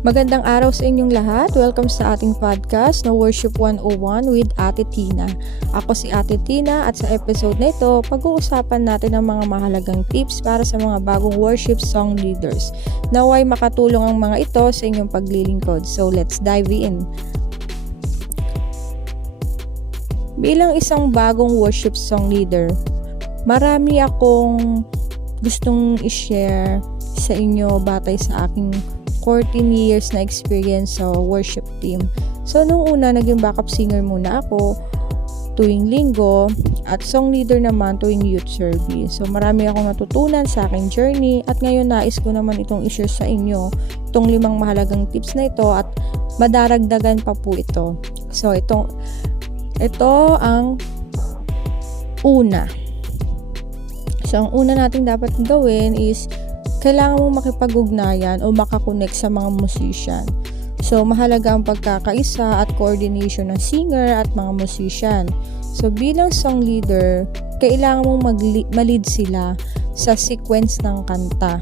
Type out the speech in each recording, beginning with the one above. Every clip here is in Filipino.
Magandang araw sa inyong lahat. Welcome sa ating podcast na Worship 101 with Ate Tina. Ako si Ate Tina at sa episode na ito, pag-uusapan natin ang mga mahalagang tips para sa mga bagong worship song leaders. Naway makatulong ang mga ito sa inyong paglilingkod. So let's dive in. Bilang isang bagong worship song leader, marami akong gustong i-share sa inyo batay sa aking 14 years na experience sa worship team. So, nung una, naging backup singer muna ako tuwing linggo at song leader naman tuwing youth service. So, marami akong natutunan sa aking journey at ngayon nais ko naman itong i-share sa inyo itong 5 mahalagang tips na ito at madaragdagan pa po ito. So, ito ang una. So, ang una nating dapat gawin is kailangan mong makipag-ugnayan o makakonect sa mga musician. So, mahalaga ang pagkakaisa at coordination ng singer at mga musician. So, bilang song leader, kailangan mong ma-lead sila sa sequence ng kanta.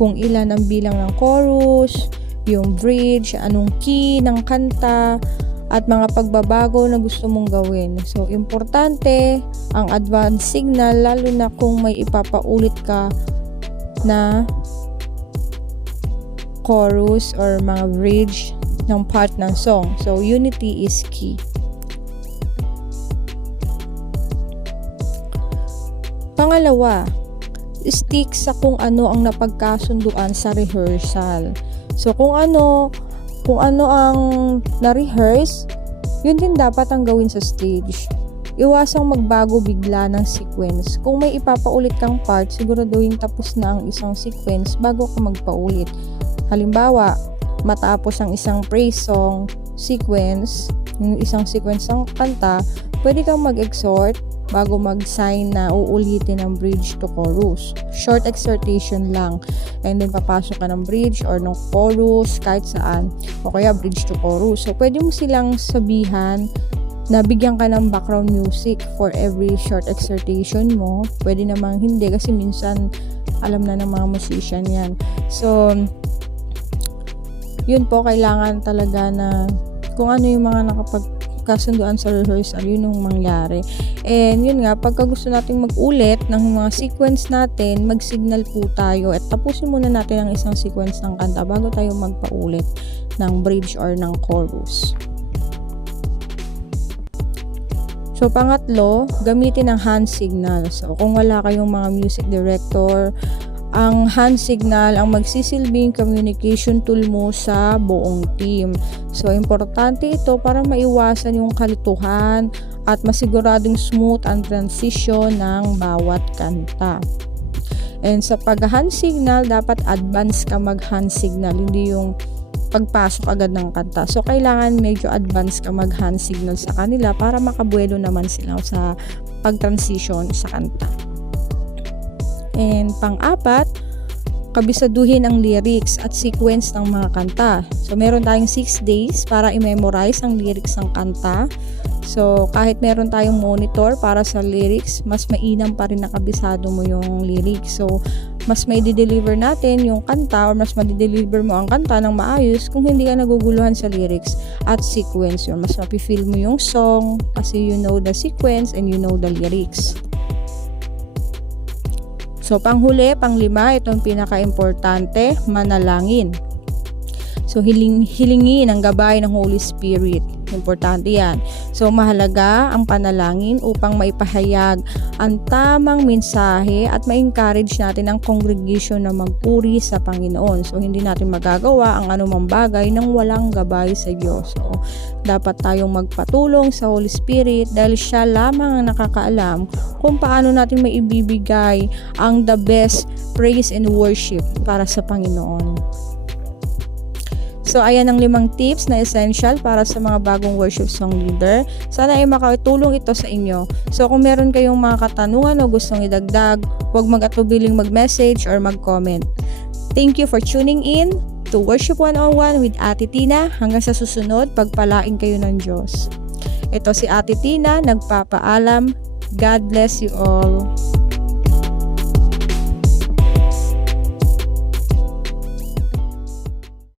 Kung ilan ang bilang ng chorus, yung bridge, anong key ng kanta, at mga pagbabago na gusto mong gawin. So, importante ang advance signal lalo na kung may ipapaulit ka na chorus or mga bridge ng part ng song. So, unity is key. Pangalawa, stick sa kung ano ang napagkasunduan sa rehearsal. So, kung ano ang na-rehearse, yun din dapat ang gawin sa stage. Iwasang magbago bigla ng sequence. Kung may ipapaulit kang part, siguraduhin tapos na ang isang sequence bago ka magpaulit. Halimbawa, matapos ang isang praise song sequence, yung isang sequence ng kanta, pwede kang mag-exhort bago mag-sign na uulitin ang bridge to chorus. Short exhortation lang. And then, papasok ka ng bridge or ng chorus kahit saan. O kaya, bridge to chorus. So, pwede mo silang sabihan na bigyan ka ng background music for every short exhortation mo. Pwede namang hindi kasi minsan alam na ng mga musician yan. So, yun po, kailangan talaga na kung ano yung mga nakapagkasunduan sa rehearsal, yun yung mangyari. And yun nga, pagka gusto natin mag-ulit ng mga sequence natin, mag-signal po tayo at tapusin muna natin ang isang sequence ng kanta bago tayo magpaulit ng bridge or ng chorus. So, pangatlo, gamitin ang hand signal. So, kung wala kayong mga music director, ang hand signal ang magsisilbing communication tool mo sa buong team. So, importante ito para maiwasan yung kalituhan at masiguradong smooth ang transition ng bawat kanta. And sa pag-hand signal, dapat advance ka mag-hand signal, hindi yung pagpasok agad ng kanta. So, kailangan medyo advance ka mag-hand signal sa kanila para makabuelo naman sila sa pag-transition sa kanta. And pang-apat, kabisaduhin ang lyrics at sequence ng mga kanta. So, meron tayong 6 days para i-memorize ang lyrics ng kanta. So, kahit meron tayong monitor para sa lyrics, mas mainam pa rin na kabisado mo yung lyrics. So, mas may di-deliver natin yung kanta or mas ma-deliver mo ang kanta ng maayos kung hindi ka naguguluhan sa lyrics at sequence. Yun, mas mapifeel mo yung song kasi you know the sequence and you know the lyrics. So, panghuli, panglima, itong pinaka-importante, manalangin. So, hilingin ang gabay ng Holy Spirit. Importante yan. So, mahalaga ang panalangin upang maipahayag ang tamang mensahe at ma-encourage natin ang congregation na magpuri sa Panginoon. So, hindi natin magagawa ang anumang bagay nang walang gabay sa Diyos. So, dapat tayong magpatulong sa Holy Spirit dahil siya lamang ang nakakaalam kung paano natin maibibigay ang the best praise and worship para sa Panginoon. So, ayan ang 5 tips na essential para sa mga bagong worship song leader. Sana ay makatulong ito sa inyo. So, kung meron kayong mga katanungan o gustong idagdag, huwag mag-atubiling mag-message or mag-comment. Thank you for tuning in to Worship 101 with Ate Tina. Hanggang sa susunod, pagpalain kayo ng Diyos. Ito si Ate Tina, nagpapaalam. God bless you all.